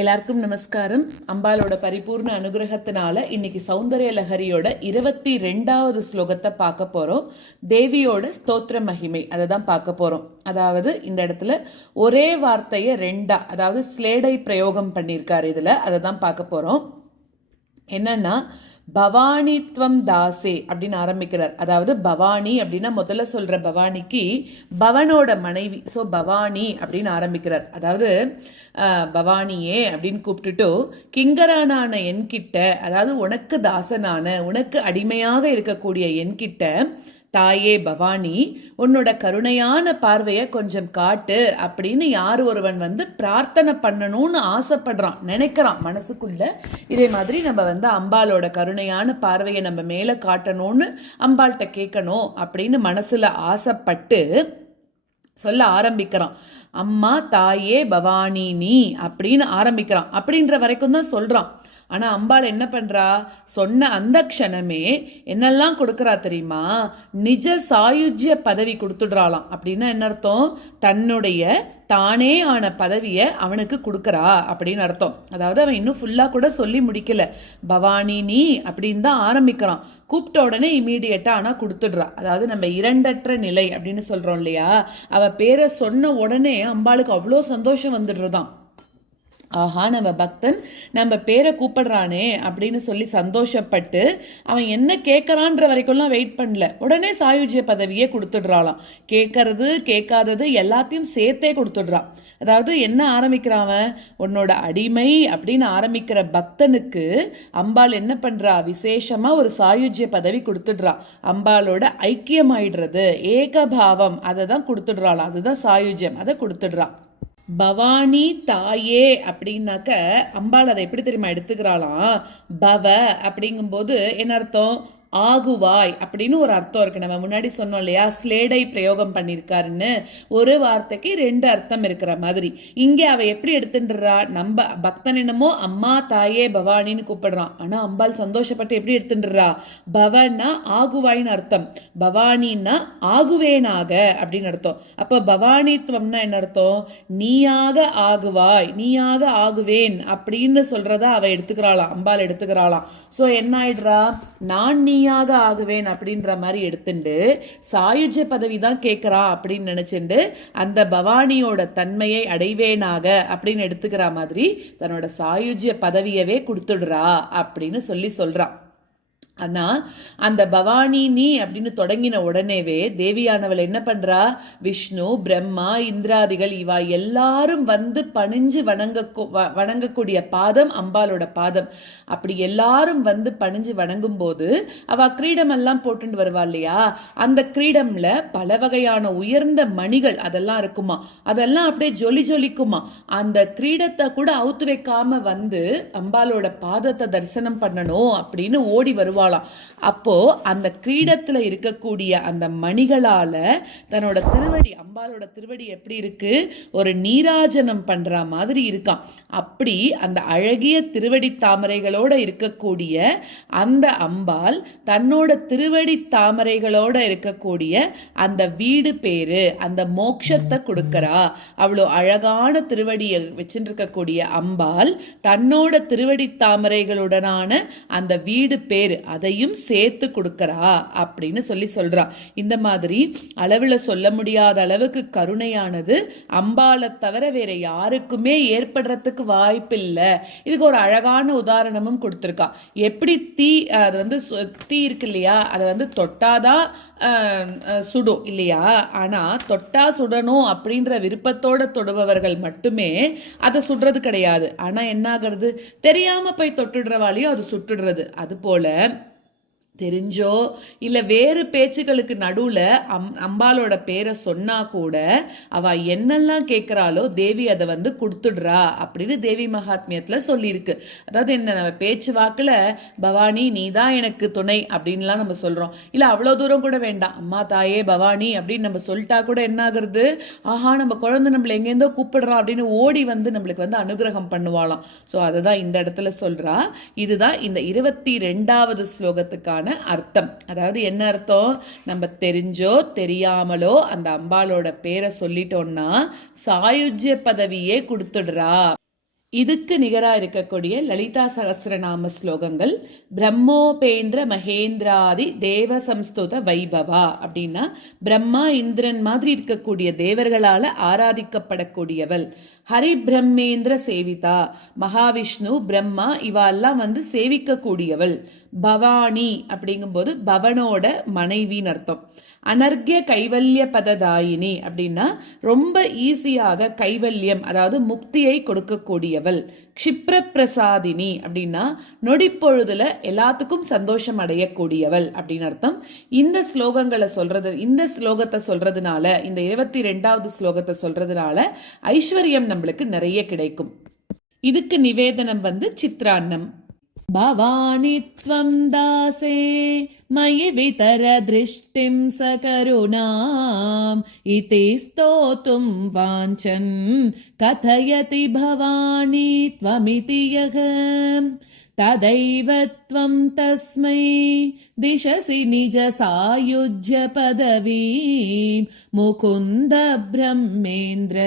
எல்லாருக்கும் நமஸ்காரம். அம்பாலோட பரிபூர்ண அனுகிரகத்தினால இன்னைக்கு சௌந்தரிய லஹரியோட இருபத்தி ரெண்டாவது ஸ்லோகத்தை பார்க்க போறோம். தேவியோட ஸ்தோத்திர மகிமை. அதை தான் பார்க்க போறோம். அதாவது இந்த இடத்துல ஒரே வார்த்தையை ரெண்டா அதாவது ஸ்லேடை பிரயோகம் பண்ணியிருக்காரு இதுல. அதை தான் பார்க்க போறோம். என்னன்னா பவானித்வம் தாசே அப்படின்னு ஆரம்பிக்கிறார். அதாவது பவானி அப்படின்னா முதல்ல சொல்ற பவானிக்கு பவனோட மனைவி. ஸோ பவானி அப்படின்னு ஆரம்பிக்கிறார். அதாவது பவானியே அப்படின்னு கூப்பிட்டுட்டு கிங்கரானான என்கிட்ட அதாவது உனக்கு தாசனான உனக்கு அடிமையாக இருக்கக்கூடிய என்கிட்ட தாயே பவானி உன்னோட கருணையான பார்வையை கொஞ்சம் காட்டு அப்படின்னு யார் ஒருவன் வந்து பிரார்த்தனை பண்ணணும்னு ஆசைப்படுறான் நினைக்கிறான் மனசுக்குள்ள. இதே மாதிரி நம்ம வந்து அம்பாலோட கருணையான பார்வையை நம்ம மேலே காட்டணும்னு அம்பாள்கிட்ட கேட்கணும் அப்படின்னு மனசில் ஆசைப்பட்டு சொல்ல ஆரம்பிக்கிறான். அம்மா தாயே பவானி நீ அப்படின்னு ஆரம்பிக்கிறான். அப்படின்ற வரைக்கும் தான் சொல்கிறான் ஆனால் அம்பாள் என்ன பண்ணுறா சொன்ன அந்த க்ஷணமே என்னெல்லாம் கொடுக்குறா தெரியுமா? நிஜ சாயுஜ்ய பதவி கொடுத்துடுறாளாம். அப்படின்னா என்ன அர்த்தம்? தன்னுடைய தானே ஆன பதவியை அவனுக்கு கொடுக்குறா அப்படின்னு அர்த்தம். அதாவது அவன் இன்னும் ஃபுல்லாக கூட சொல்லி முடிக்கல. பவானி நீ அப்படின்னு தான் ஆரம்பிக்கிறான். கூப்பிட்ட உடனே இமீடியட்டாக ஆனால் கொடுத்துடுறா. அதாவது நம்ம இரண்டற்ற நிலை அப்படின்னு சொல்கிறோம் இல்லையா? அவள் பேரை சொன்ன உடனே அம்பாளுக்கு அவ்வளோ சந்தோஷம் வந்துடுறதான் ஆஹா நம்ம பக்தன் நம்ம பேரை கூப்பிடுறானே அப்படின்னு சொல்லி சந்தோஷப்பட்டு அவன் என்ன கேட்கறான்ற வரைக்கும்லாம் வெயிட் பண்ணல. உடனே சாயுஜ்ய பதவியே கொடுத்துடுறாளாம். கேட்கறது கேட்காதது எல்லாத்தையும் சேர்த்தே கொடுத்துடுறான். அதாவது என்ன ஆரம்பிக்கிறான் அவன்? உன்னோட அடிமை அப்படின்னு ஆரம்பிக்கிற பக்தனுக்கு அம்பாள் என்ன பண்ணுறா விசேஷமாக ஒரு சாயுஜ்ய பதவி கொடுத்துடுறா. அம்பாளோட ஐக்கியமாயிடுறது. ஏகபாவம். அதை தான் கொடுத்துடுறாளாம். அதுதான் சாயுஜ்யம். அதை கொடுத்துடுறான். பவானி தாயே அப்படின்னாக்க அம்பாள் அதை எப்படி தெரியுமா எடுத்துக்கிறாளாம்? பவ அப்படிங்கும்போது என்ன அர்த்தம்? ஆகுவாய் அப்படின்னு ஒரு அர்த்தம் இருக்கு. நம்ம முன்னாடி சொன்னோம் இல்லையா? ஸ்லேடை பிரயோகம் பண்ணியிருக்காருன்னு ஒரு வார்த்தைக்கு ரெண்டு அர்த்தம் இருக்கிற மாதிரி. இங்கே அவ எப்படி எடுத்துன்றா நம்ம பக்தன் என்னமோ அம்மா தாயே பவானின்னு கூப்பிடுறான். ஆனால் அம்பாள் சந்தோஷப்பட்டு எப்படி எடுத்துன்றா பவன்னா ஆகுவாய்னு அர்த்தம். பவானின்னா ஆகுவேனாக அப்படின்னு அர்த்தம். அப்போ பவானித்துவம்னா என்ன அர்த்தம்? நீயாக ஆகுவாய் நீயாக ஆகுவேன் அப்படின்னு சொல்கிறத அவ எடுத்துக்கிறாளாம். அம்பாள் எடுத்துக்கிறாளாம். ஸோ என்ன ஆயிடுறா? நான் நீ நீயாக ஆகுவேன் அப்படின்ற மாதிரி எடுத்துண்டு சாயுஜ்ய பதவி தான் கேட்குறா அப்படின்னு நினச்சிண்டு அந்த பவானியோட தன்மையை அடைவேனாக அப்படின்னு எடுத்துக்கிற மாதிரி தன்னோட சாயுஜ்ய பதவியவே கொடுத்துடுறா அப்படின்னு சொல்லி சொல்றான். ஆனா அந்த பவானி நீ அப்படின்னு தொடங்கின உடனேவே தேவியானவள் என்ன பண்றா? விஷ்ணு பிரம்மா இந்திராதிகள் இவா எல்லாரும் வந்து பணிஞ்சு வணங்க வணங்கக்கூடிய பாதம் அம்பாலோட பாதம். அப்படி எல்லாரும் வந்து பணிஞ்சு வணங்கும் போது அவ கிரீடம் எல்லாம் போட்டுட்டு வருவா இல்லையா? அந்த கிரீடம்ல பல வகையான உயர்ந்த மணிகள் அதெல்லாம் இருக்குமா? அதெல்லாம் அப்படியே ஜொலி ஜொலிக்குமா? அந்த கிரீடத்தை கூட அவுத்து வைக்காம வந்து அம்பாலோட பாதத்தை தரிசனம் பண்ணணும் அப்படின்னு ஓடி போவாளாம் அப்போ அந்த கிரீடத்துல இருக்கக்கூடிய அந்த மணிகளால தன்னோட திருவடி அம்பாலோட திருவடி எப்படி இருக்கு? ஒரு நீராஜனம் பண்ற மாதிரி இருக்கான் அப்படி அந்த அழகிய திருவடி தாமரைகளோடு இருக்கக்கூடிய அந்த அம்பாள் தன்னோட திருவடி தாமரைகளோடு இருக்கக்கூடிய அந்த வீடு பேரு அந்த மோட்சத்தை கொடுக்கறா. அவ்வளோ அழகான திருவடியை வச்சுருக்கக்கூடிய அம்பாள் தன்னோட திருவடி தாமரைகளுடனான அந்த வீடு பேரு. அதையும் சேர்த்து கொடுக்கறா அப்படின்னு சொல்லி சொல்றா. இந்த மாதிரி அளவில் சொல்ல முடியாத அளவுக்கு கருணையானது அம்பாளை தவிர வேற யாருக்குமே ஏற்படுறதுக்கு வாய்ப்பில்லை. இதுக்கு ஒரு அழகான உதாரணமும் கொடுத்துருக்கா. எப்படி தீ அது வந்து சு- தீ இருக்கு இல்லையா? அதை வந்து தொட்டாதான் சுடும் இல்லையா? ஆனால் தொட்டா சுடணும் அப்படின்ற விருப்பத்தோட தொடுபவர்கள் மட்டுமே அதை சுடுறது கிடையாது. ஆனால் என்ன ஆகுறது தெரியாமல் போய் தொட்டுடுறவாலையும் அது சுட்டுடுறது. அது போல தெரிஞ்சோ? இல்லை வேறு பேச்சுகளுக்கு நடுவில் அம் அம்பாலோட பேரை சொன்னா கூட அவ என்னெல்லாம் கேட்குறாளோ தேவி அதை வந்து கொடுத்துடுறா அப்படின்னு தேவி மகாத்மியத்தில் சொல்லியிருக்கு. அதாவது என்ன நம்ம பேச்சு வாக்கில் பவானி நீ தான் எனக்கு துணை அப்படின்லாம் நம்ம சொல்கிறோம் இல்லை அவ்வளோ தூரம் கூட வேண்டாம். அம்மா தாயே பவானி அப்படின்னு நம்ம சொல்லிட்டா கூட என்ன ஆகுறது ஆஹா நம்ம குழந்தை நம்மளை எங்கேருந்தோ கூப்பிடுறோம் அப்படின்னு ஓடி வந்து நம்மளுக்கு வந்து அனுகிரகம் பண்ணுவாளாம். ஸோ அதை தான் இந்த இடத்துல சொல்கிறா இதுதான் இந்த இருபத்தி ரெண்டாவது ஸ்லோகத்துக்கான அர்த்தம். அதாவது என்ன அர்த்தம்? நம்ம தெரிஞ்சோ தெரியாமலோ அந்த அம்பாளோட பேரை சொல்லிட்டோம்னா சாயுஜ்ய பதவியே கொடுத்துடுறா. இதுக்கு நிகராக இருக்கக்கூடிய லலிதா சகசிரநாம ஸ்லோகங்கள் பிரம்மோபேந்திர மகேந்திராதி தேவ சம்ஸ்துத வைபவா அப்படின்னா பிரம்மா இந்திரன் மாதிரி இருக்கக்கூடிய தேவர்களால் ஆராதிக்கப்படக்கூடியவள். ஹரிபிரம்மேந்திர சேவிதா. மகாவிஷ்ணு பிரம்மா இவெல்லாம் வந்து சேவிக்கக்கூடியவள். பவானி அப்படிங்கும்போது பவனோட மனைவின்னு அர்த்தம். அனர்கிய கைவல்ய பததாயினி அப்படின்னா ரொம்ப ஈஸியாக கைவல்யம் அதாவது முக்தியை கொடுக்கக்கூடியவள். க்ஷிப்ர பிரசாதினி அப்படின்னா நொடிப்பொழுதுல எல்லாத்துக்கும் சந்தோஷம் அடையக்கூடியவள் அப்படின்னு அர்த்தம். இந்த ஸ்லோகங்களை சொல்றது இந்த ஸ்லோகத்தை சொல்றதுனால இந்த இருபத்தி ரெண்டாவது ஸ்லோகத்தை சொல்றதுனால ஐஸ்வர்யம் நம்மளுக்கு நிறைய கிடைக்கும் இதுக்கு நிவேதனம் வந்து சித்ரான்னம் भवानि त्वं दासे मयि वितरदृष्टिं सकरुणाम् इति स्तोतुं वाञ्छन् कथयति भवानी त्वमिति यः तदैव त्वं तस्मै दिशसि निजसायुज्य पदवीं मुकुन्द ब्रह्मेन्द्र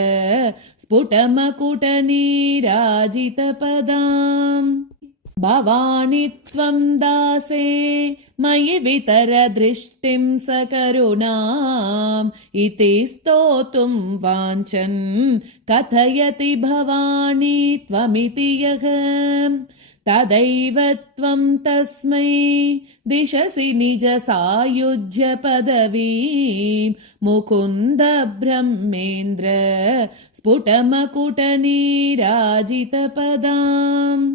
स्फुटमकुटनीराजितपदाम् भवानि त्वं दासे मयि वितरदृष्टिं सकरुणाम् इति स्तोतुं वाञ्छन् कथयति भवानी त्वमिति यः तदैव त्वं तस्मै दिशसि निजसायुज्यपदवीं मुकुन्द ब्रह्मेन्द्र स्फुटमकुटनीराजितपदाम्।